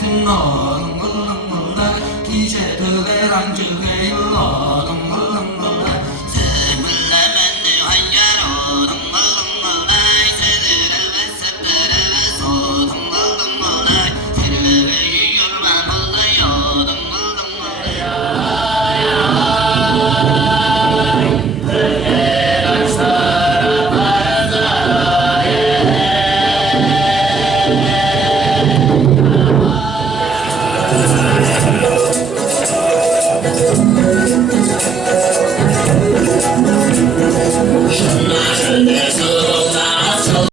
sinh nọ đồng ngân lăng mờ la khi trẻ thơ ghé răng chữ ghé lọ đồng ngân lăng mờ la sẽ mưa lá men đều hành giá nọ đồng ngân lăng mờ la sẽ để ra vết sắp để ra vết sọ đồng ngân lăng mờ la sẽ để ra cái giọt mà mưa la yo đồng ngân lăng mờ la